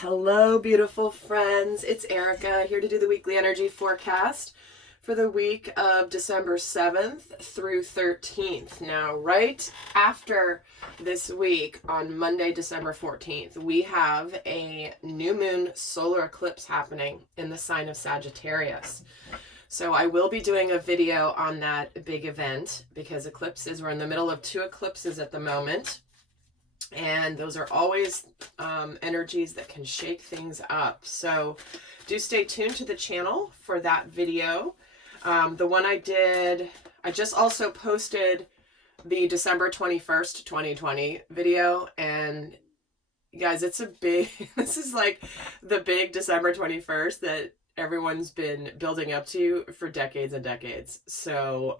Hello, beautiful friends. It's Erika here to do the weekly energy forecast for the week of December 7th through 13th. Now, right after this week, on Monday, December 14th, we have a new moon solar eclipse happening in the sign of Sagittarius. So I will be doing a video on that big event because eclipses, we're in the middle of two eclipses at the moment. And those are always energies that can shake things up. So do stay tuned to the channel for that video. The one I did, I just also posted the December 21st, 2020 video. And you guys, it's a big, this is like the big December 21st that everyone's been building up to for decades and decades. So,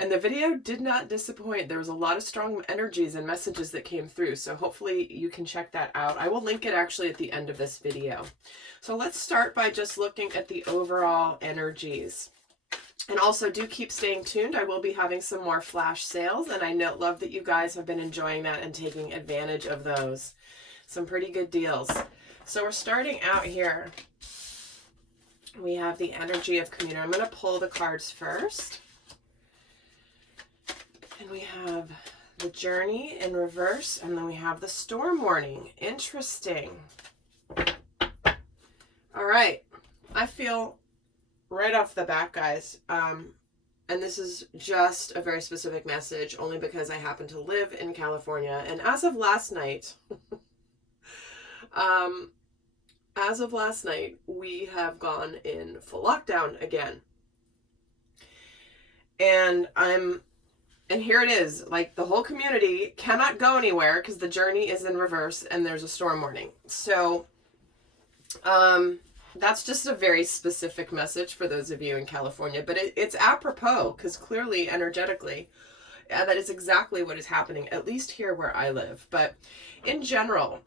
and the video did not disappoint. There was a lot of strong energies and messages that came through. So hopefully you can check that out. I will link it actually at the end of this video. So let's start by just looking at the overall energies. And also do keep staying tuned. I will be having some more flash sales. And I love that you guys have been enjoying that and taking advantage of those. Some pretty good deals. So we're starting out here. We have the energy of community. I'm going to pull the cards first. And we have the journey in reverse, and then we have the storm warning. Interesting. All right. I feel right off the bat, guys, and this is just a very specific message, only because I happen to live in California. And as of last night, we have gone in full lockdown again. And here it is, like the whole community cannot go anywhere because the journey is in reverse and there's a storm warning. So that's just a very specific message for those of you in California, but it's apropos because clearly, energetically, that is exactly what is happening, at least here where I live. But in general,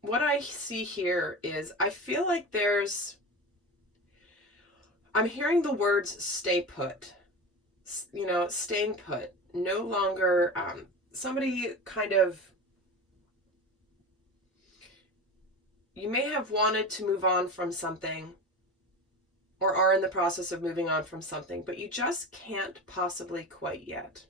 what I see here is I feel like I'm hearing the words stay put, staying put. No longer somebody kind of, you may have wanted to move on from something or are in the process of moving on from something, but you just can't possibly quite yet.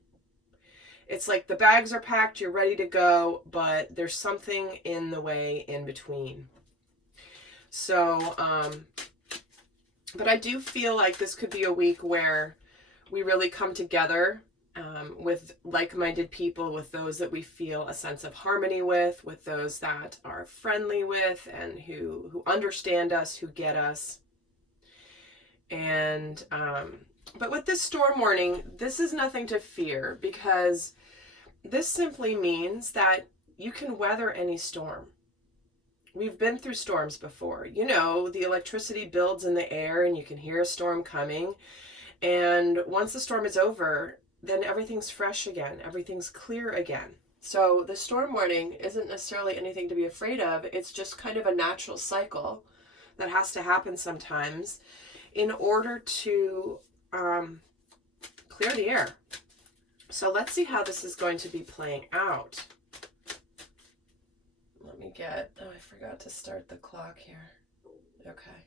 It's like the bags are packed, you're ready to go, but there's something in the way in between. So, but I do feel like this could be a week where we really come together with like-minded people, with those that we feel a sense of harmony with those that are friendly with, and who understand us, who get us. And but with this storm warning, this is nothing to fear, because this simply means that you can weather any storm. We've been through storms before. The electricity builds in the air and you can hear a storm coming. And once the storm is over, then everything's fresh again. Everything's clear again. So the storm warning isn't necessarily anything to be afraid of. It's just kind of a natural cycle that has to happen sometimes in order to clear the air. So let's see how this is going to be playing out. Let me I forgot to start the clock here. Okay.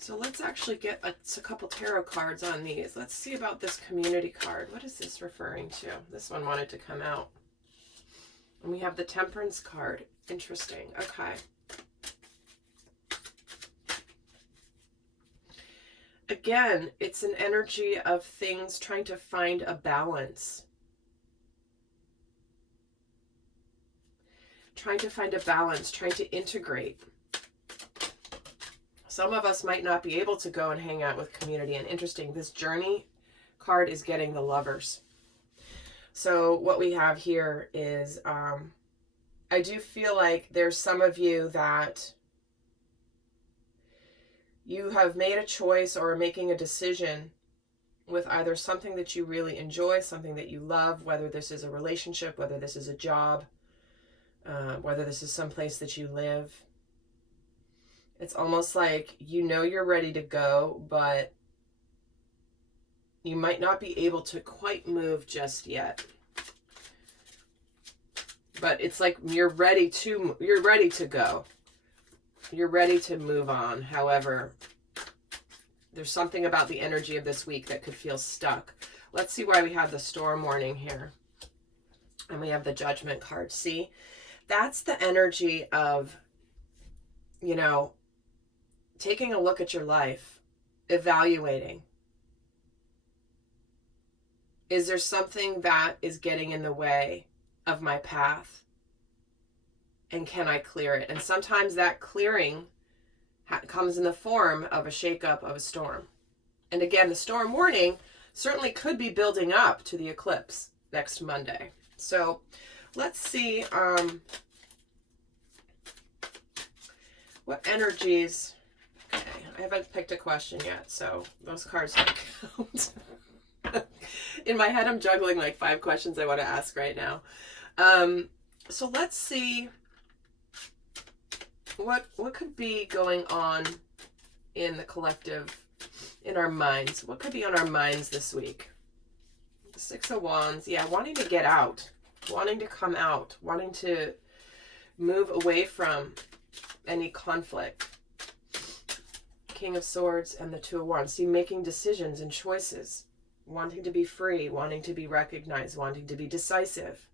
So let's actually get a couple tarot cards on these. Let's see about this community card. What is this referring to? This one wanted to come out. And we have the Temperance card. Interesting. Okay. Again, it's an energy of things trying to find a balance. Trying to find a balance, trying to integrate. Some of us might not be able to go and hang out with community. And interesting, this journey card is getting the Lovers. So what we have here is, I do feel like there's some of you that you have made a choice or are making a decision with either something that you really enjoy, something that you love, whether this is a relationship, whether this is a job, whether this is someplace that you live. It's almost like you're ready to go, but you might not be able to quite move just yet. But it's like you're ready to go. You're ready to move on. However, there's something about the energy of this week that could feel stuck. Let's see why we have the storm warning here. And we have the judgment card. See, that's the energy of, you know, taking a look at your life, evaluating. Is there something that is getting in the way of my path? And can I clear it? And sometimes that clearing comes in the form of a shakeup of a storm. And again, the storm warning certainly could be building up to the eclipse next Monday. So let's see what energies. Okay, I haven't picked a question yet, so those cards don't count. In my head, I'm juggling like 5 questions I want to ask right now. So let's see what could be going on in the collective, in our minds. What could be on our minds this week? The 6 of Wands. Yeah, wanting to get out, wanting to come out, wanting to move away from any conflict. King of Swords and the 2 of Wands. See, making decisions and choices. Wanting to be free, wanting to be recognized, wanting to be decisive.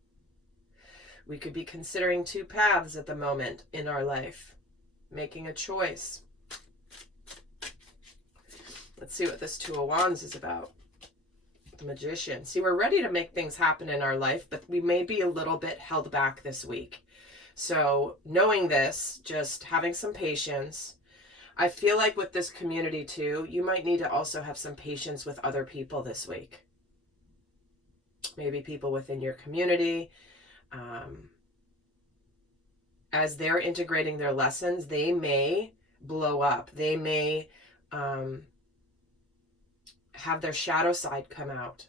We could be considering 2 paths at the moment in our life. Making a choice. Let's see what this 2 of Wands is about. The Magician. See, we're ready to make things happen in our life, but we may be a little bit held back this week. So knowing this, just having some patience. I feel like with this community too, you might need to also have some patience with other people this week. Maybe people within your community. As they're integrating their lessons, they may blow up. They may have their shadow side come out.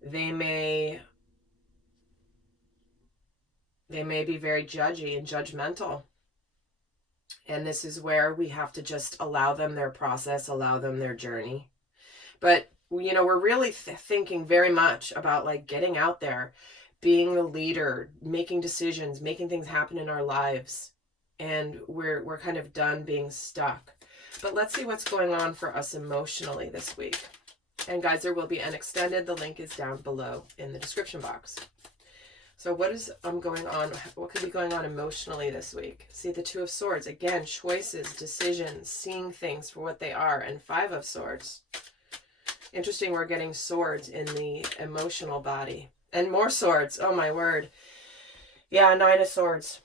They may be very judgy and judgmental. And this is where we have to just allow them their process, allow them their journey. But, you know, we're really thinking very much about like getting out there, being the leader, making decisions, making things happen in our lives. And we're kind of done being stuck. But let's see what's going on for us emotionally this week. And guys, there will be an extended. The link is down below in the description box. So what is going on? What could be going on emotionally this week? See, the 2 of Swords. Again, choices, decisions, seeing things for what they are. And 5 of Swords. Interesting, we're getting swords in the emotional body. And more swords. Oh, my word. Yeah, 9 of Swords.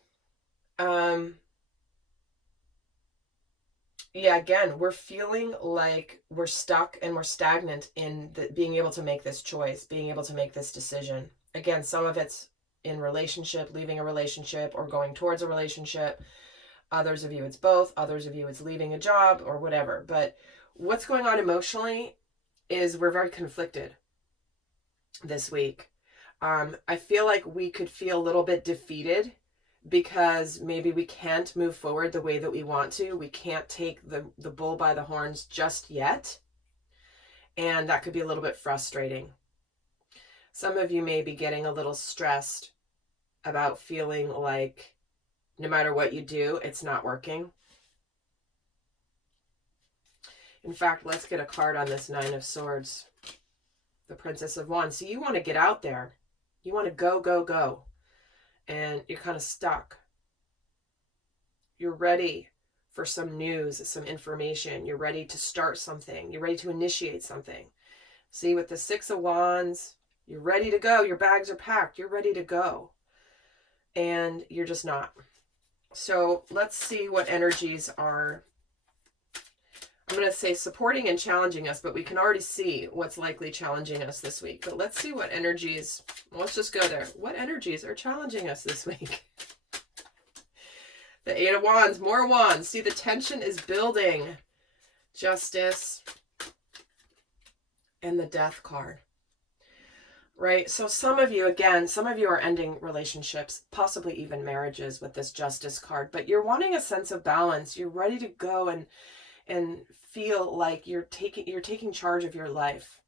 Yeah, again, we're feeling like we're stuck and we're stagnant in being able to make this choice, being able to make this decision. Again, some of it's in relationship, leaving a relationship or going towards a relationship. Others of you, it's both. Others of you, it's leaving a job or whatever. But what's going on emotionally is we're very conflicted this week. I feel like we could feel a little bit defeated because maybe we can't move forward the way that we want to. We can't take the bull by the horns just yet. And that could be a little bit frustrating. Some of you may be getting a little stressed about feeling like no matter what you do, it's not working. In fact, let's get a card on this 9 of Swords. The Princess of Wands. So you want to get out there. You want to go, go, go. And you're kind of stuck. You're ready for some news, some information. You're ready to start something. You're ready to initiate something. See, with the 6 of Wands, you're ready to go. Your bags are packed. You're ready to go. And you're just not. So let's see what energies are, I'm going to say supporting and challenging us, but we can already see what's likely challenging us this week. But let's see what energies, let's just go there. What energies are challenging us this week? The 8 of Wands, more wands. See, the tension is building. Justice and the Death card. Right? So some of you, again, some of you are ending relationships, possibly even marriages with this Justice card, but you're wanting a sense of balance. You're ready to go and feel like you're taking charge of your life.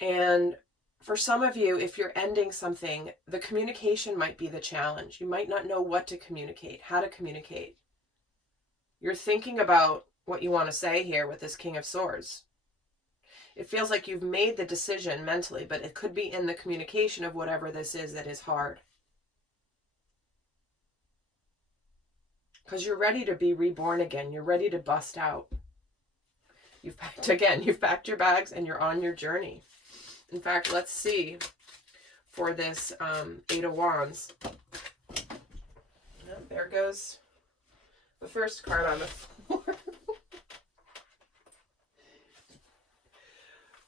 And For some of you, if you're ending something, the communication might be the challenge. You might not know what to communicate, how to communicate. You're thinking about what you want to say here with this King of Swords. It feels like you've made the decision mentally, but it could be in the communication of whatever this is that is hard. Because you're ready to be reborn again. You're ready to bust out. You've packed your bags and you're on your journey. In fact, let's see for this 8 of Wands. There goes the first card on the floor.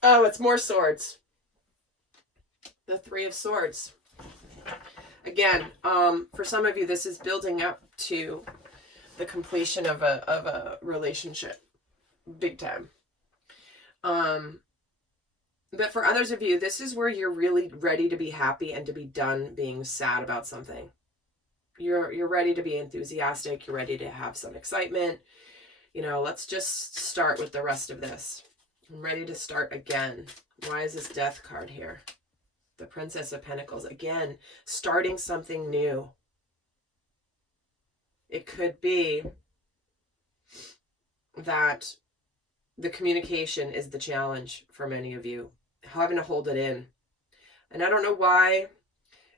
Oh, it's more swords. The 3 of Swords. Again, for some of you, this is building up to the completion of a relationship. Big time. But for others of you, this is where you're really ready to be happy and to be done being sad about something. You're ready to be enthusiastic. You're ready to have some excitement. You know, let's just start with the rest of this. I'm ready to start again. Why is this Death card here? The Princess of Pentacles. Again, starting something new. It could be that the communication is the challenge for many of you. Having to hold it in. And I don't know why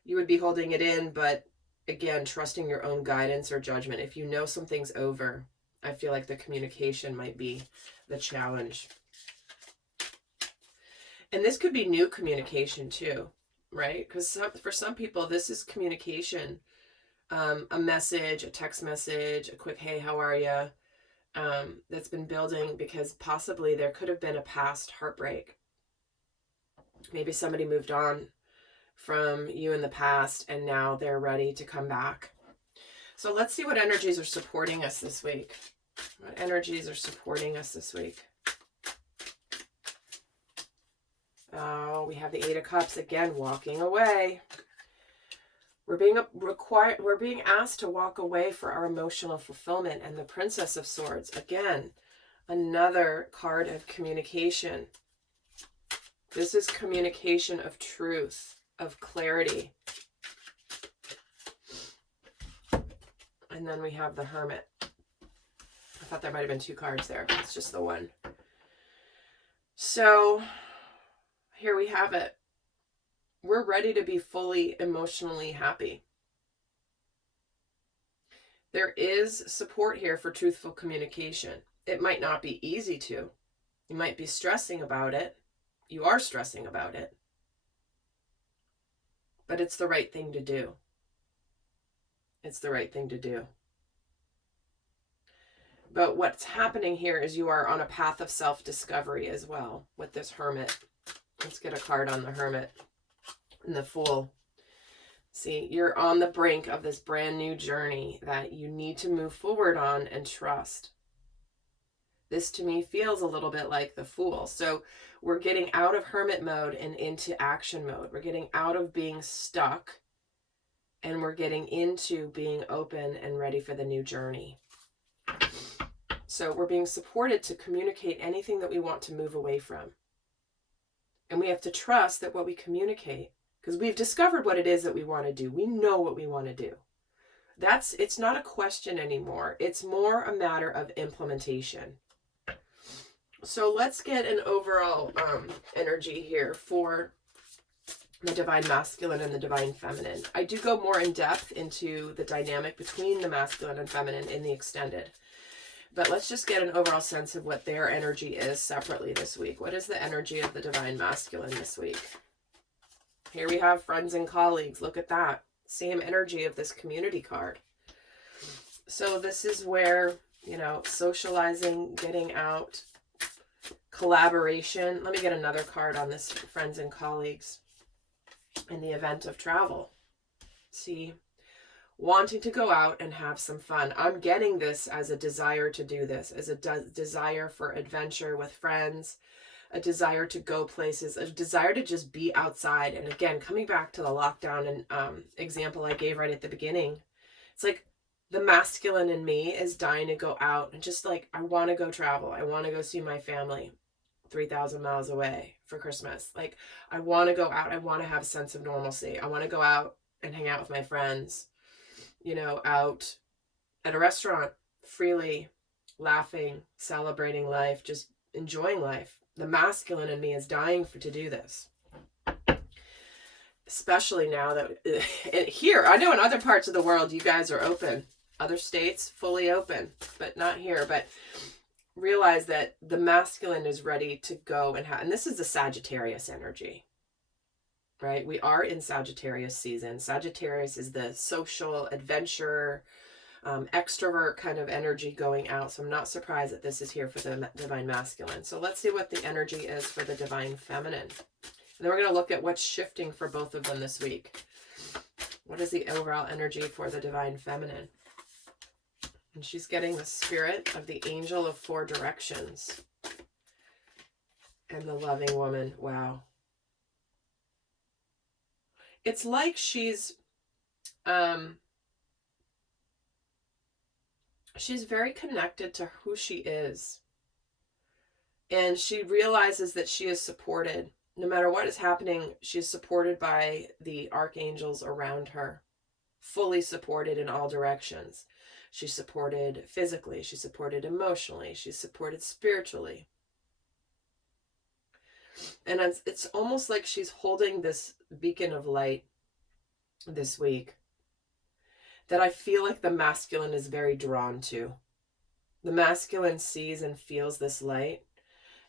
you would be holding it in, but again, trusting your own guidance or judgment. If you know something's over, I feel like the communication might be the challenge. And this could be new communication too, right? Because for some people, this is communication. A message, a text message, a quick, hey, how are you? That's been building because possibly there could have been a past heartbreak. Maybe somebody moved on from you in the past and now they're ready to come back. So let's see what energies are supporting us this week. What energies are supporting us this week? Oh, we have the 8 of Cups again, walking away. We're being asked to walk away for our emotional fulfillment. And the Princess of Swords, again, another card of communication. This is communication of truth, of clarity. And then we have the Hermit. I thought there might have been 2 cards there. It's just the one. So here we have it. We're ready to be fully emotionally happy. There is support here for truthful communication. It might not be easy to. You might be stressing about it. You are stressing about it. But it's the right thing to do. It's the right thing to do. But what's happening here is you are on a path of self-discovery as well with this Hermit. Let's get a card on the Hermit and the Fool. See, you're on the brink of this brand new journey that you need to move forward on and trust. This to me feels a little bit like the Fool. So we're getting out of hermit mode and into action mode. We're getting out of being stuck and we're getting into being open and ready for the new journey. So we're being supported to communicate anything that we want to move away from. And we have to trust that what we communicate, because we've discovered what it is that we want to do. We know what we want to do. It's not a question anymore. It's more a matter of implementation. So let's get an overall energy here for the Divine Masculine and the Divine Feminine. I do go more in depth into the dynamic between the masculine and feminine in the extended. But let's just get an overall sense of what their energy is separately this week. What is the energy of the Divine Masculine this week? Here we have friends and colleagues. Look at that. Same energy of this community card. So this is where, you know, socializing, getting out, collaboration. Let me get another card on this friends and colleagues in the event of travel. See, wanting to go out and have some fun. I'm getting this as a desire to do this, as a desire for adventure with friends, a desire to go places, a desire to just be outside. And again, coming back to the lockdown and example I gave right at the beginning, it's like the masculine in me is dying to go out and just like, I want to go travel. I want to go see my family. 3,000 miles away for Christmas. Like, I want to go out. I want to have a sense of normalcy. I want to go out and hang out with my friends, out at a restaurant, freely, laughing, celebrating life, just enjoying life. The masculine in me is dying to do this. Especially now that here, I know in other parts of the world, you guys are open. Other states, fully open, but not here. But realize that the masculine is ready to go and this is the Sagittarius energy, right? We are in Sagittarius season. Sagittarius is the social adventure, extrovert kind of energy going out. So I'm not surprised that this is here for the divine masculine. So let's see what the energy is for the divine feminine. And then we're going to look at what's shifting for both of them this week. What is the overall energy for the divine feminine? And she's getting the spirit of the angel of 4 directions. And the loving woman. Wow. It's like she's very connected to who she is. And she realizes that she is supported. No matter what is happening, she's supported by the archangels around her. Fully supported in all directions. She's supported physically. She's supported emotionally. She's supported spiritually. And it's almost like she's holding this beacon of light this week that I feel like the masculine is very drawn to. The masculine sees and feels this light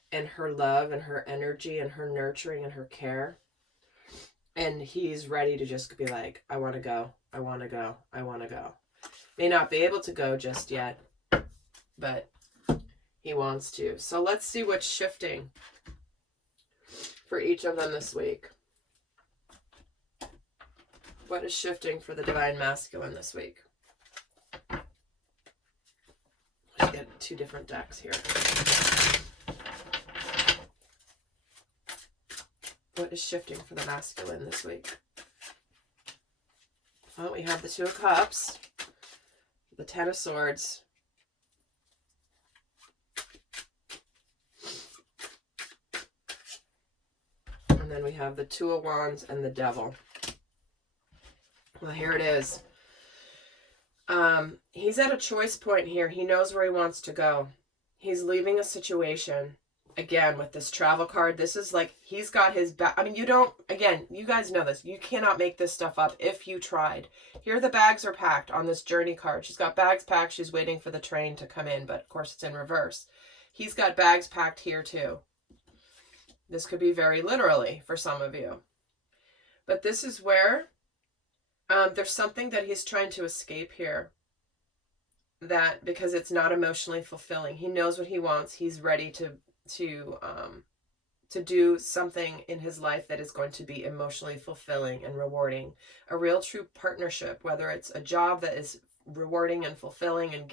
and her love and her energy and her nurturing and her care. And he's ready to just be like, I want to go. I want to go. I want to go. May not be able to go just yet, but he wants to. So let's see what's shifting for each of them this week. What is shifting for the divine masculine this week? Let's get 2 different decks here. What is shifting for the masculine this week? Well, we have the 2 of Cups, the 10 of Swords, and then we have the 2 of Wands and the Devil. Well, here it is. He's at a choice point here. He knows where he wants to go. He's leaving a situation. Again, with this travel card, this is like he's got his back. I mean, you guys know this. You cannot make this stuff up if you tried. Here the bags are packed on this journey card. She's got bags packed. She's waiting for the train to come in, but of course it's in reverse. He's got bags packed here too. This could be very literally for some of you. But this is where there's something that he's trying to escape here. That because it's not emotionally fulfilling. He knows what he wants. He's ready to do something in his life that is going to be emotionally fulfilling and rewarding. A real true partnership, whether it's a job that is rewarding and fulfilling and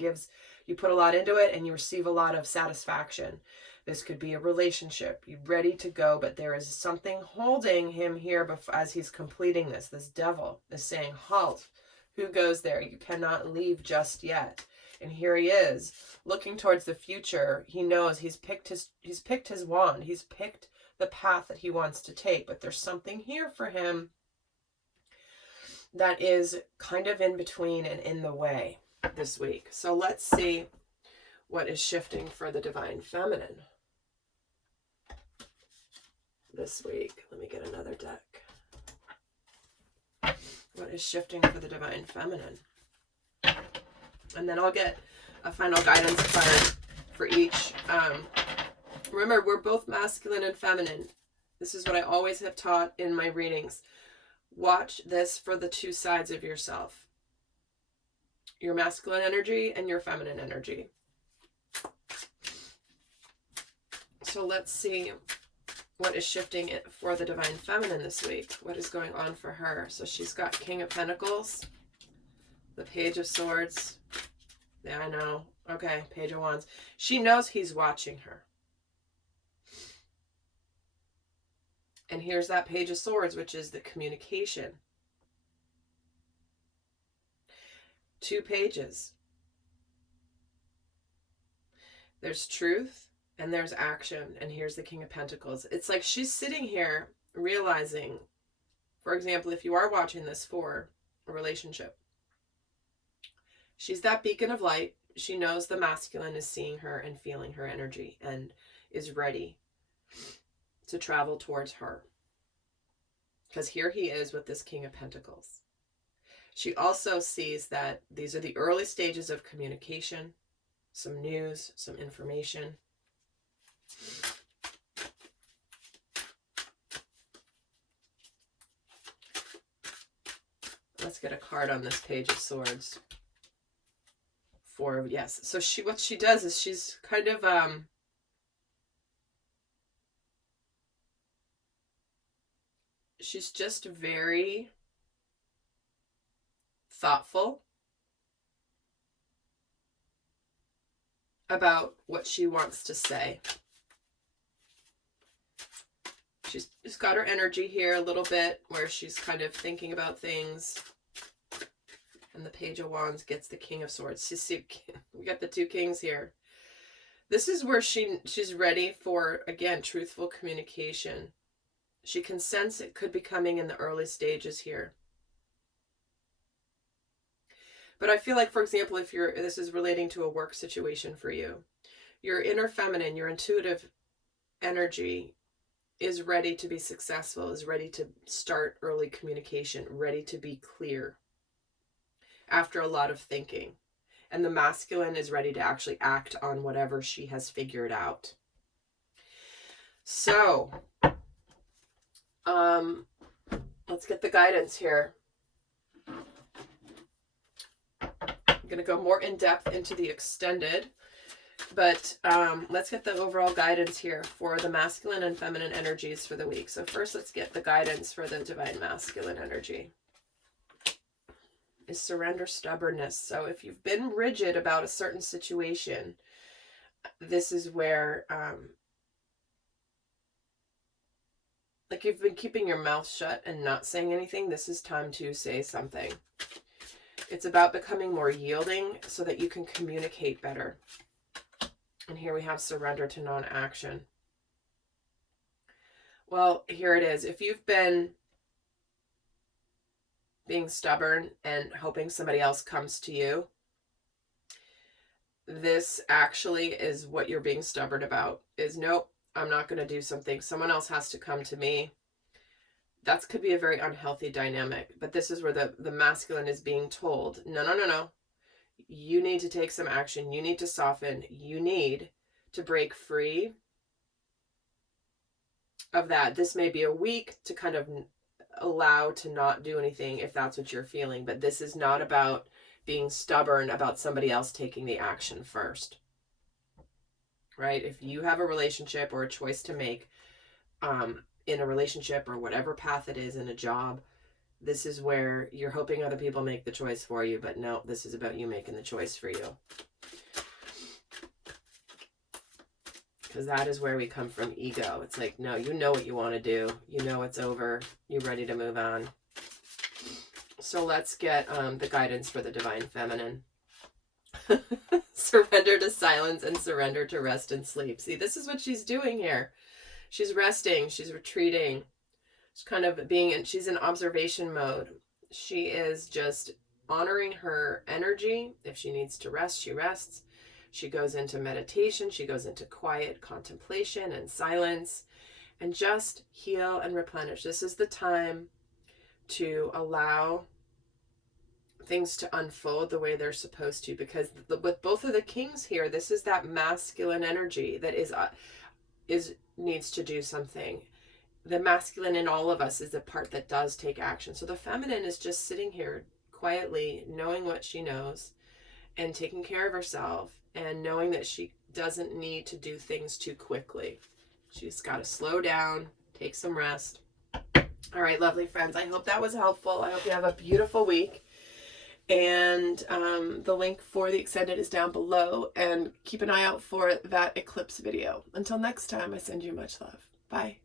you put a lot into it and you receive a lot of satisfaction. This could be a relationship. You're ready to go, but there is something holding him here as he's completing this. This devil is saying, halt. Who goes there? You cannot leave just yet. And here he is, looking towards the future. He knows he's picked his wand. He's picked the path that he wants to take. But there's something here for him that is kind of in between and in the way this week. So let's see what is shifting for the divine feminine this week. Let me get another deck. What is shifting for the divine feminine? And then I'll get a final guidance card for each. Remember, we're both masculine and feminine. This is what I always have taught in my readings. Watch this for the 2 sides of yourself. Your masculine energy and your feminine energy. So let's see what is shifting it for the divine feminine this week. What is going on for her? So she's got King of Pentacles, the Page of Swords. Yeah, I know. Okay, Page of Wands. She knows he's watching her. And here's that Page of Swords, which is the communication. 2 pages. There's truth And there's action. And here's the King of Pentacles. It's like she's sitting here realizing, for example, if you are watching this for a relationship, she's that beacon of light. She knows the masculine is seeing her and feeling her energy and is ready to travel towards her. Because here he is with this King of Pentacles. She also sees that these are the early stages of communication, some news, some information. Let's get a card on this Page of Swords. Yes. So what she does is she's kind of she's just very thoughtful about what she wants to say. She's got her energy here a little bit where she's kind of thinking about things. And the Page of Wands gets the King of Swords. You see, we got the two kings here. This is where she's ready for, again, truthful communication. She can sense it could be coming in the early stages here. But I feel like, for example, if this is relating to a work situation for you, your inner feminine, your intuitive energy is ready to be successful, is ready to start early communication, ready to be clear after a lot of thinking. And the masculine is ready to actually act on whatever she has figured out. So, let's get the guidance here. I'm going to go more in depth into the extended, but let's get the overall guidance here for the masculine and feminine energies for the week. So first, let's get the guidance for the divine masculine energy. Is surrender, stubbornness. So if you've been rigid about a certain situation, this is where, like you've been keeping your mouth shut and not saying anything, this is time to say something. It's about becoming more yielding so that you can communicate better. And here we have surrender to non-action. Well, here it is. If you've been being stubborn and hoping somebody else comes to you, this actually is what you're being stubborn about. Is nope, I'm not going to do something. Someone else has to come to me. That could be a very unhealthy dynamic. But this is where the masculine is being told, no. You need to take some action. You need to soften. You need to break free of that. This may be a week to kind of allow to not do anything if that's what you're feeling. But this is not about being stubborn about somebody else taking the action first. Right? If you have a relationship or a choice to make in a relationship or whatever path it is in a job, this is where you're hoping other people make the choice for you. But no, this is about you making the choice for you. Because that is where we come from ego. It's like, no, you know what you want to do. You know it's over. You're ready to move on. So let's get the guidance for the divine feminine. Surrender to silence and surrender to rest and sleep. See, this is what she's doing here. She's resting. She's retreating. She's kind of she's in observation mode. She is just honoring her energy. If she needs to rest, she rests. She goes into meditation. She goes into quiet contemplation and silence and just heal and replenish. This is the time to allow things to unfold the way they're supposed to, because with both of the kings here, this is that masculine energy that needs to do something. The masculine in all of us is the part that does take action. So the feminine is just sitting here quietly, knowing what she knows and taking care of herself and knowing that she doesn't need to do things too quickly. She's got to slow down, take some rest. All right, lovely friends. I hope that was helpful. I hope you have a beautiful week. And the link for the extended is down below. And keep an eye out for that eclipse video. Until next time, I send you much love. Bye.